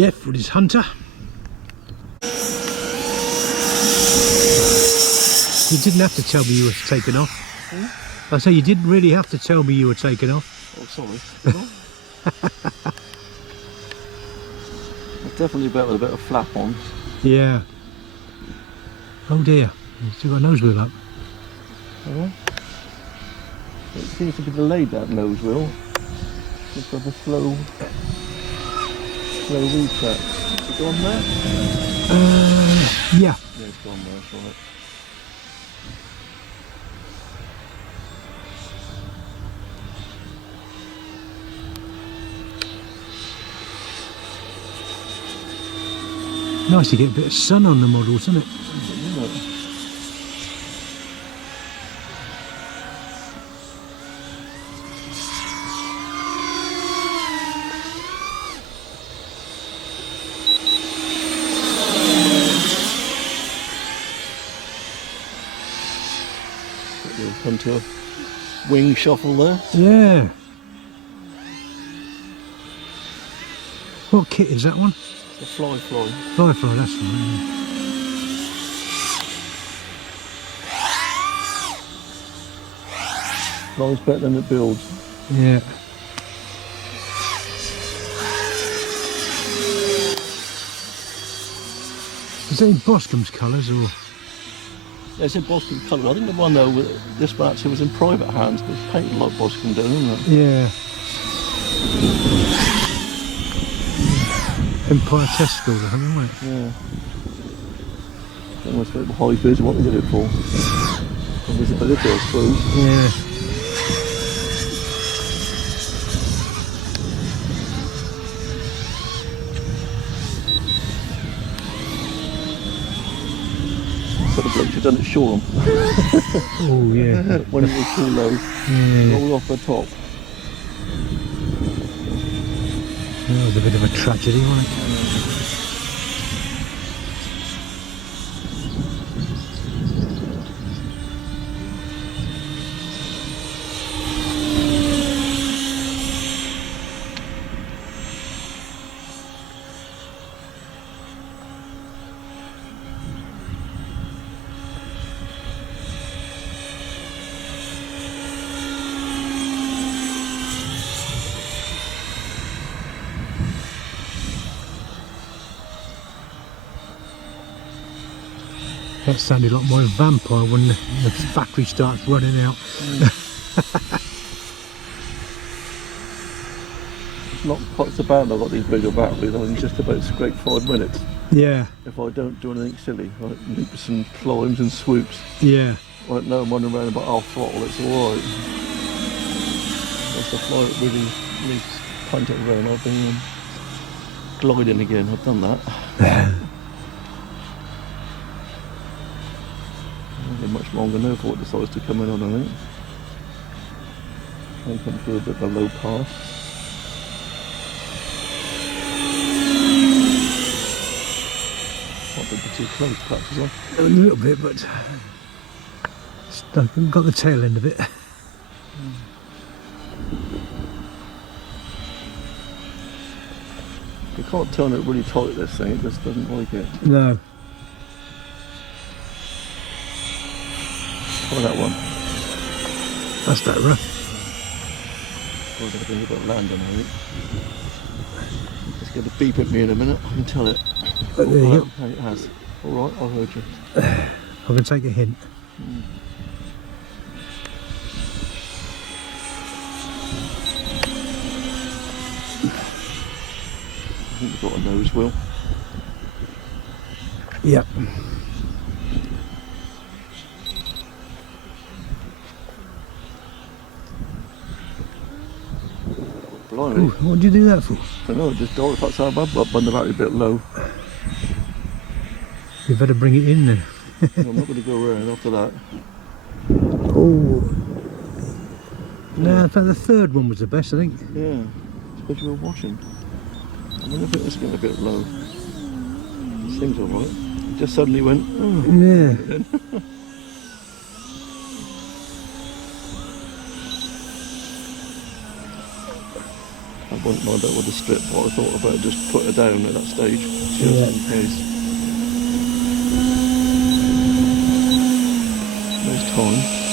Jeff with his hunter. You didn't have to tell me you were taking off. I say you didn't really have to tell me you were taking off. Oh, sorry. It's definitely better with a bit of flap on. Yeah. Oh dear, you've still got a nose wheel up. Alright. It seems to be delayed, that nose wheel. Just have a slow retract. Is it gone there? Yeah. Yeah, it's gone there, it's alright. Nice to get a bit of sun on the models, isn't it? Come to a wing shuffle there. Yeah. What kit is that one? The FLYFLY. FLYFLY, that's right. Yeah. Flies better than it builds. Yeah. Is that in Boscombe's colours or? Yeah, it's in Boscombe colour. I think the one though, this one actually was in private hands, but it's painted like Boscombe does, isn't it? Yeah. Empire Test School, I think, wasn't it? Yeah. Almost like high vis, what they did it for. Visibility, I suppose. Yeah. Sort of blokes who've done it Shoreham. Oh yeah. When it was too low, Yeah. roll off the top. That was a bit of a tragedy, wasn't it? That sounded like my vampire when the battery starts running out. It's not quite so bad. I've got these bigger batteries. I can just about scrape 5 minutes Yeah, if I don't do anything silly, like loops and climbs and swoops. yeah. Right now I'm running around about half throttle. It's all right. Once the fly really punt it around, I've been gliding again. I've done that. Much longer now for what decides to come in on, I think. Try and come through a bit of a low pass. Not be too close, perhaps, is it? A little bit, but stuck. Got the tail end of it. You can't turn it really tight, this thing, it just doesn't like it. No. Try that one. That's that rough. Oh, I think you've got land on it, I think. It's going to beep at me in a minute, I can tell it. There you go. It has. Alright, I heard you. I'm going to take a hint. I think we've got a nose wheel. Yep. Blimey. Ooh, what did you do that for? I don't know, just died. That's how bad, but the battery a bit low. You better bring it in then. I'm not going to go around after that. Oh. No, in fact the third one was the best, I think. Yeah, it's because you were watching. I wonder if it was getting a bit low. Seems alright. It just suddenly went, oh. Yeah. I wouldn't mind that with a strip, but I thought about just put her down at that stage, just Yeah. in case. There's time.